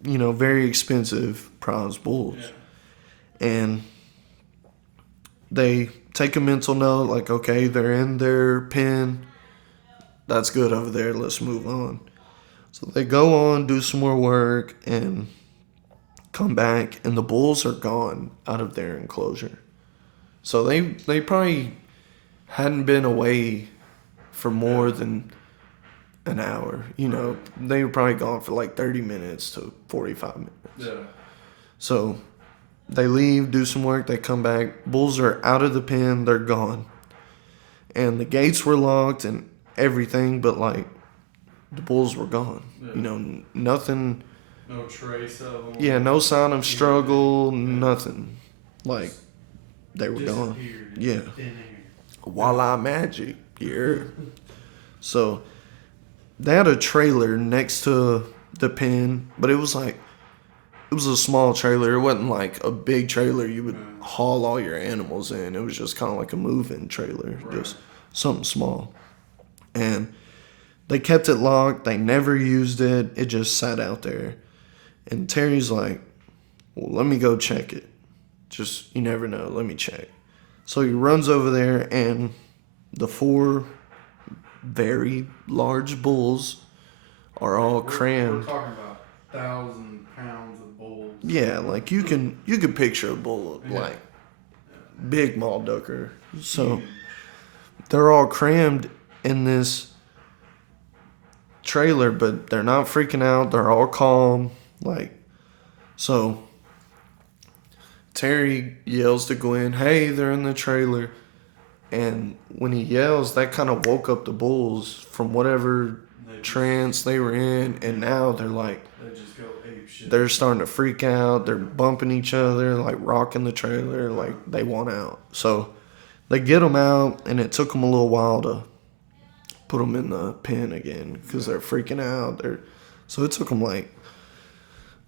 very expensive prize bulls. Yeah. And they take a mental note, like, okay, they're in their pen. That's good over there. Let's move on. So they go on, do some more work, and come back, and the bulls are gone out of their enclosure. So they probably hadn't been away for more than an hour. They were probably gone for like 30 minutes to 45 minutes. Yeah. So they leave, do some work, they come back. Bulls are out of the pen, they're gone. And the gates were locked and everything, but like the bulls were gone. Yeah. Nothing. No trace of them. Yeah, no sign of struggle, nothing. Like, they were gone. Disappeared. Yeah. Thin air. Voila magic. Yeah. So they had a trailer next to the pen, but it was a small trailer. It wasn't like a big trailer you would haul all your animals in. It was just kind of like a moving trailer, just something small. And they kept it locked. They never used it. It just sat out there. And Terry's like, well, let me go check it. Just, you never know. Let me check. So he runs over there, and the 4 very large bulls are all crammed. We're talking about 1,000 pounds of bulls. Yeah, like you can picture a bull, like big mall ducker. So they're all crammed in this trailer, but they're not freaking out. They're all calm. So Terry yells to Gwen, hey, they're in the trailer. And when he yells, that kind of woke up the bulls from whatever trance they were in. And now they're like, They just go ape shit. they're starting to freak out. They're bumping each other, like rocking the trailer, like they want out. So they get them out, and it took them a little while to put them in the pen again because they're freaking out. So it took them like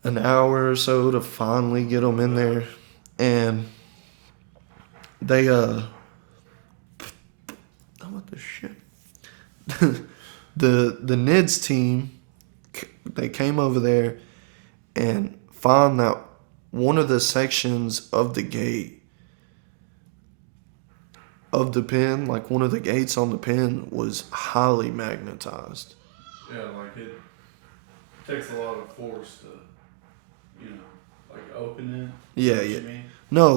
an hour or so to finally get them in there. And they, what the shit? the NIDS team, they came over there and found that one of the sections of the gate of the pen, like one of the gates on the pen, was highly magnetized. Yeah, like it takes a lot of force to, open it. Yeah, What yeah. you mean? No,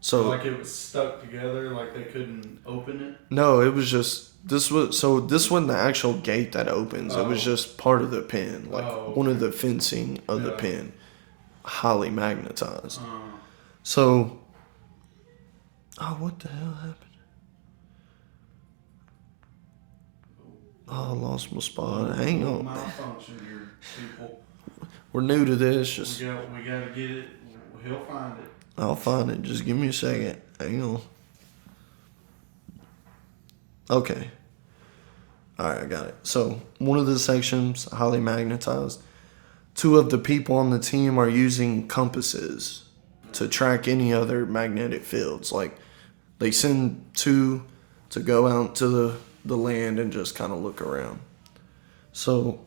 so Like it was stuck together, like they couldn't open it. no, it was just this wasn't the actual gate that opens. It was Oh. just part of the pen, like one of okay. the fencing of the Yeah. pen, highly magnetized. Uh, So, what the hell happened? Oh, I lost my spot. Hang on. Malfunction here, people. We're new to this. Just We gotta get it. He'll find it. I'll find it. Just give me a second. Hang on. Okay. Alright, I got it. So, one of the sections, highly magnetized. 2 of the people on the team are using compasses to track any other magnetic fields. Like, they send 2 to go out to the land and just kind of look around. So,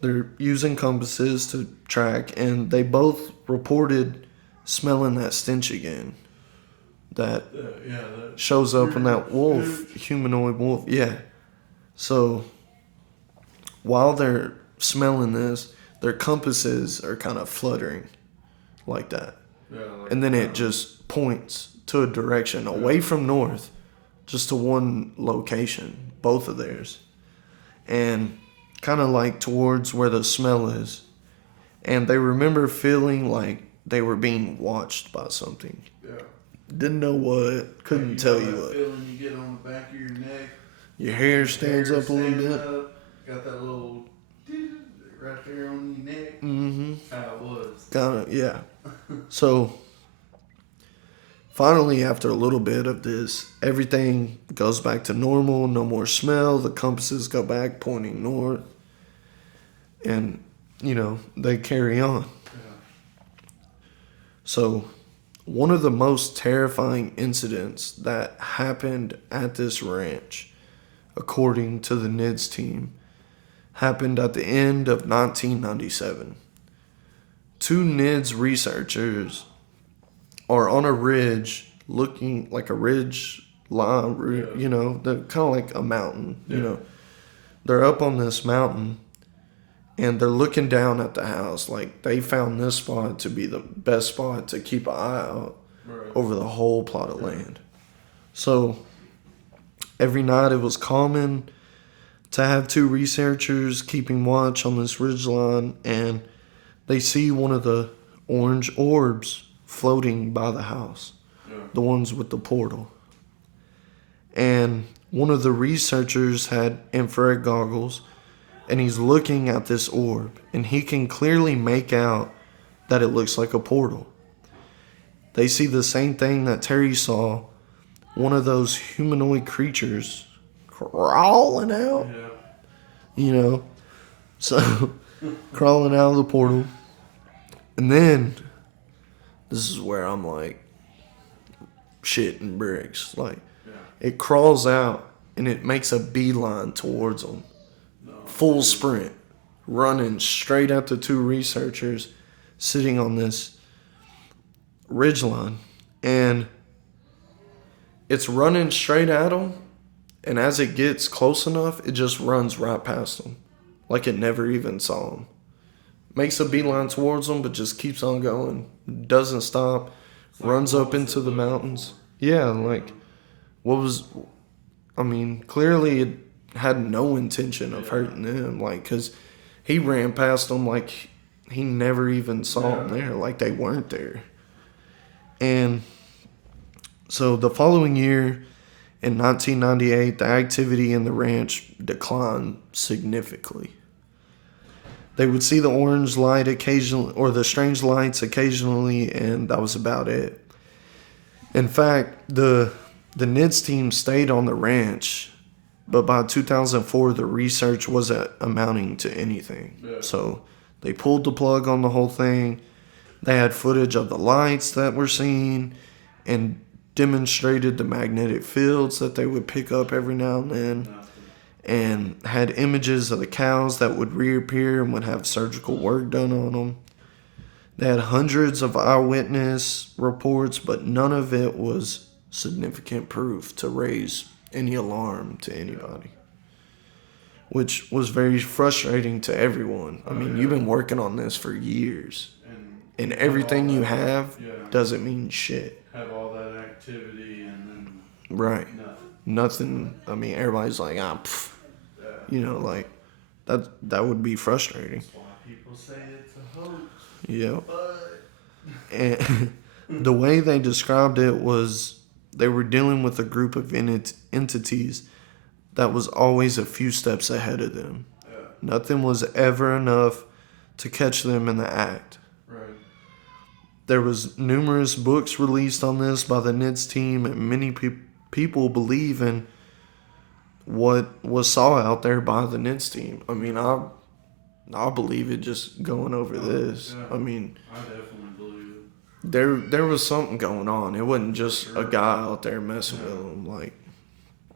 they're using compasses to track, and they both reported smelling that stench again. That That shows up in that wolf, humanoid wolf. Yeah. So while they're smelling this, their compasses are kind of fluttering like that. Yeah, like, And then it just points to a direction away from north, just to one location, both of theirs. And kind of like towards where the smell is. And they remember feeling like they were being watched by something. yeah. Didn't know what, couldn't tell you that what. feeling you get on the back of your neck. Your hair stands Hair up a little standing bit. up, got that little right there on your neck. Mm-hmm. How it was. Kind of, yeah. So, finally, after a little bit of this, everything goes back to normal. No more smell. The compasses go back pointing north. And, they carry on. Yeah. So, one of the most terrifying incidents that happened at this ranch, according to the NIDS team, happened at the end of 1997. 2 NIDS researchers are on a ridge, looking like a ridge line, they're kind of like a mountain, They're up on this mountain, and they're looking down at the house. Like, they found this spot to be the best spot to keep an eye out over the whole plot of land. So, every night it was common to have 2 researchers keeping watch on this ridgeline, and they see one of the orange orbs floating by the house, the ones with the portal. And one of the researchers had infrared goggles, and he's looking at this orb, and he can clearly make out that it looks like a portal. They see the same thing that Terry saw, one of those humanoid creatures crawling out, so crawling out of the portal. And then, this is where I'm like, shit and bricks. Like, it crawls out, and it makes a beeline towards them. Full sprint, running straight at the 2 researchers sitting on this ridgeline. And it's running straight at them, and as it gets close enough, it just runs right past them, like it never even saw them. Makes a beeline towards them, but just keeps on going, doesn't stop, runs up into the mountains. Yeah, like, clearly it had no intention of hurting them, like, because he ran past them like he never even saw them there, like they weren't there. And so the following year, in 1998, the activity in the ranch declined significantly. They would see the orange light occasionally, or the strange lights occasionally, and that was about it. In fact, the NIDS team stayed on the ranch, but by 2004, the research wasn't amounting to anything. Yeah. So they pulled the plug on the whole thing. They had footage of the lights that were seen and demonstrated the magnetic fields that they would pick up every now and then, and had images of the cows that would reappear and would have surgical work done on them. They had hundreds of eyewitness reports, but none of it was significant proof to raise any alarm to anybody, which was very frustrating to everyone. I mean, you've been working on this for years, and everything you have doesn't mean shit. Have all that activity and then right, nothing. I mean, everybody's like, like that would be frustrating. That's why people say it's a hoax. Yeah. And the way they described it was they were dealing with a group of entities that was always a few steps ahead of them. Yeah. Nothing was ever enough to catch them in the act. Right. There was numerous books released on this by the NIDS team, and many people believe in what was saw out there by the NIDS team. I mean, I believe it just going over this. Yeah. I mean, I definitely believe it. there was something going on. It wasn't just Sure. a guy out there messing Yeah. with them. Like,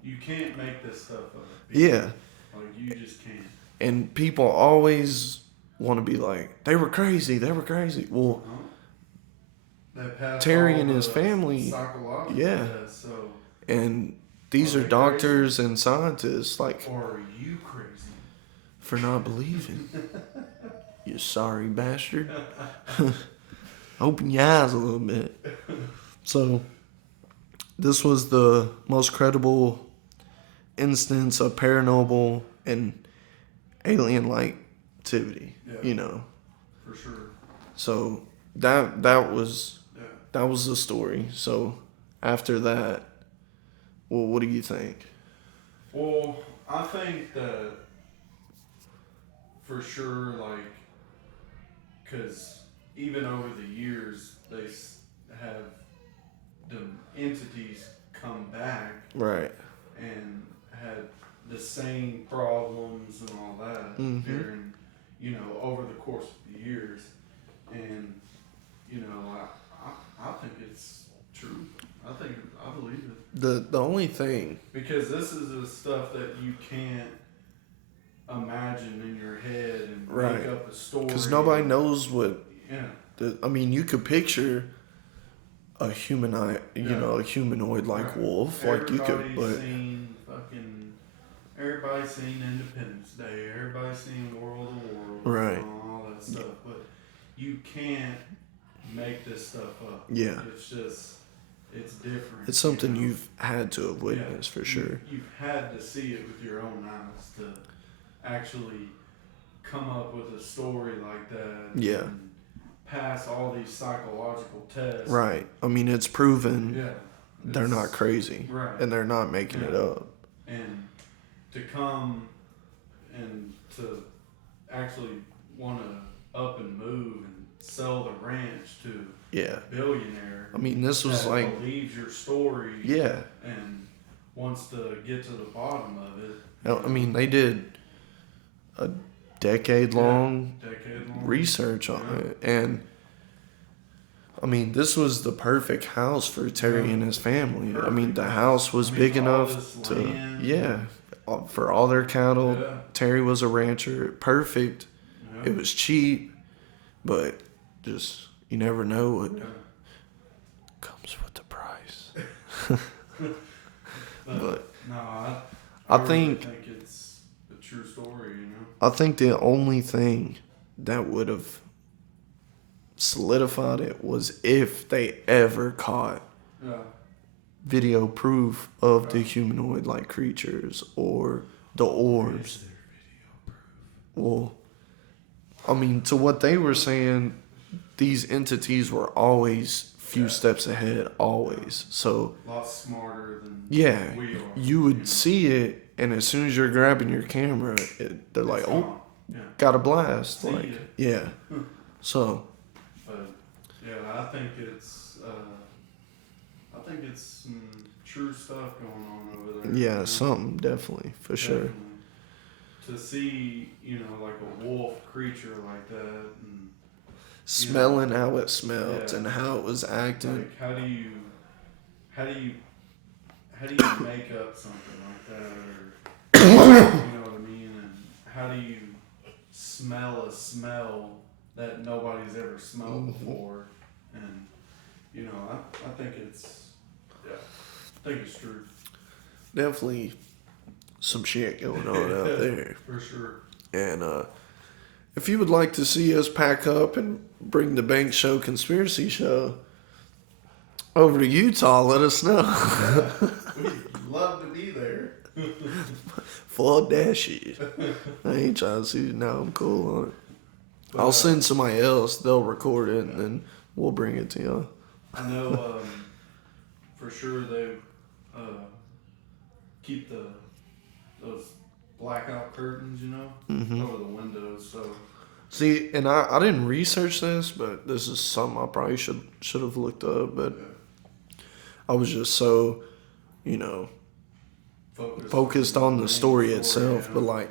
You can't make this stuff up. yeah. Like, you just can't. And people always want to be like, they were crazy. Well, Huh? That passed Terry all and his the family, psychological yeah. tests, so, and these Are are they doctors and scientists, like, or are you crazy? for not believing. You sorry bastard. Open your eyes a little bit. So, this was the most credible instance of paranormal and alien-like activity, Yeah. you know. For sure. So that was Yeah. the story. So after that, well, what do you think? Well, I think that for sure, like, because even over the years, they have the entities come back Right. and had the same problems and all that Mhm. during, over the course of the years. And, I think it's true. I believe it. The only thing, Because this is the stuff that you can't imagine in your head and Right. make up a story. because nobody knows what. Yeah. I mean, you could picture a humanoid, a humanoid like Right. wolf, like you could, Everybody's seen Independence Day. Everybody's seen World of Worlds. Right. And all that stuff, but you can't make this stuff up. Yeah. It's different. It's something you know? you've had to have witnessed for sure. You've had to see it with your own eyes to actually come up with a story like that. Yeah. And pass all these psychological tests. Right. I mean, it's proven Yeah. they're It's- not crazy, Right. and they're not making it Yeah. up. And to come and to actually want to up and move and sell the ranch to Yeah. a billionaire I mean, this was that like, believes your story yeah. and wants to get to the bottom of it. I mean, they did a decade-long Decade long research on Yeah. it, and I mean, this was the perfect house for Terry Yeah. and his family. I mean, Perfect. the house was I mean, big all enough this to, land. yeah, for all their cattle. Yeah. Terry was a rancher, perfect. Yeah. It was cheap, but just you never know what Yeah. comes with the price. But But no, I I really think it's a true story. I think the only thing that would have solidified it was if they ever caught Yeah. video proof of the Right. humanoid-like creatures or the orbs. Is there video proof? Well, I mean, to what they were saying, these entities were always few Yeah. steps ahead, always. So, A lot smarter than yeah, we are. you would know? see it, and as soon as you're grabbing your camera, they're like, It's oh, gone. Yeah. got a blast. See Like, ya. yeah. So, But yeah, I think it's some true stuff going on over there. yeah, something, definitely, for sure. Definitely. To see, like a wolf creature like that, and Smelling how it smelled Yeah. and how it was acting. like how do you make up something like that, or you know what I mean? And how do you smell a smell that nobody's ever smelled Mhm. before? And I think it's true Definitely some shit going on out there. for sure. And if you would like to see us pack up and bring the Bank Show Conspiracy Show over to Utah, let us know. We'd love to be there. Full that shit. I ain't trying to see it now. I'm cool on it. But, I'll send somebody else. They'll record it and then we'll bring it to y'all. I know for sure they keep the those blackout curtains, you know, Mm-hmm. over the windows. So See, and I didn't research this, but this is something I probably should have looked up. But yeah, I was just so, you know, focused on the main story itself. yeah. But like,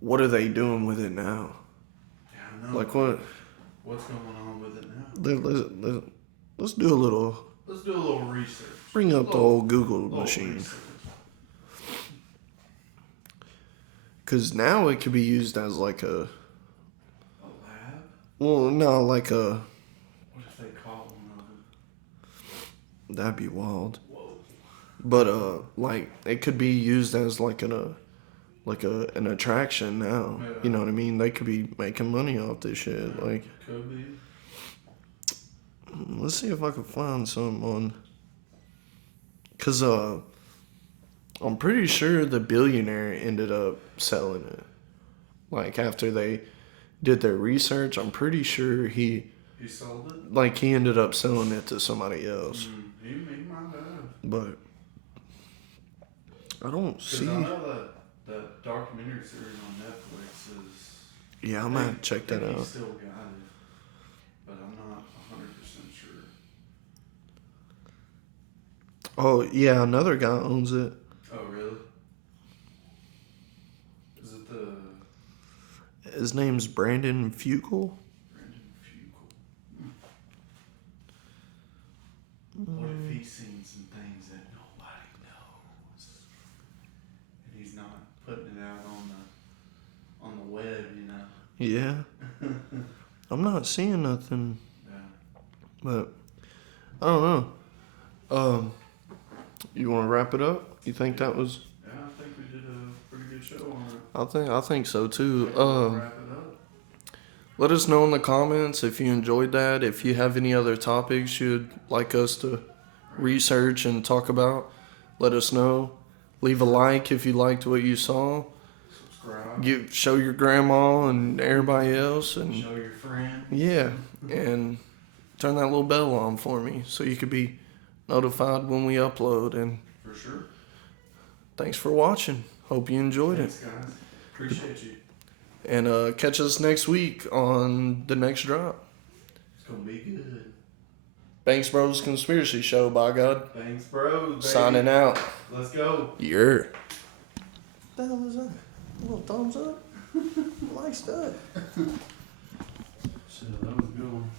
what are they doing with it now? Yeah, I know. Like what? What's going on with it now? Let's do a little. Let's do a little research. Bring up the old Google Little machine. research. Because now it could be used as like a. A lab? Well, no, like a. What if they call one of them? That'd be wild. Whoa. But like it could be used as like an attraction now. Yeah. You know what I mean? They could be making money off this shit. Yeah, Like, could be. let's see if I can find some on. Cause I'm pretty sure the billionaire ended up selling it. Like after they did their research, I'm pretty sure He sold it? like he ended up selling it to somebody else. He might have. But I don't Because see. I know that documentary series on Netflix is. Yeah, I might check that He out. still got it, but I'm not 100% sure. Oh yeah, another guy owns it. Oh, really? Is it the His name's Brandon Fugel. Brandon Fugel? What if he's seen some things that nobody knows, and he's not putting it out on the web, you know? Yeah. I'm not seeing nothing, Yeah. but I don't know. You want to wrap it up? You think that was? Yeah, I think we did a pretty good show on it. I think so too. Wrap it up. Let us know in the comments if you enjoyed that. If you have any other topics you'd like us to research and talk about, let us know. Leave a like if you liked what you saw. Subscribe. Show your grandma and everybody else, and Show your friend. yeah, and turn that little bell on for me so you could be notified when we upload. And For sure. thanks for watching. Hope you enjoyed Thanks, guys. Appreciate you. it. And catch us next week on the next drop. It's gonna be good. Banks Bros Conspiracy Show, by God. Thanks, bros. Baby. Signing out. Let's go. Yeah. What the hell is that? A little thumbs up? Like that. Shit, that was a good one.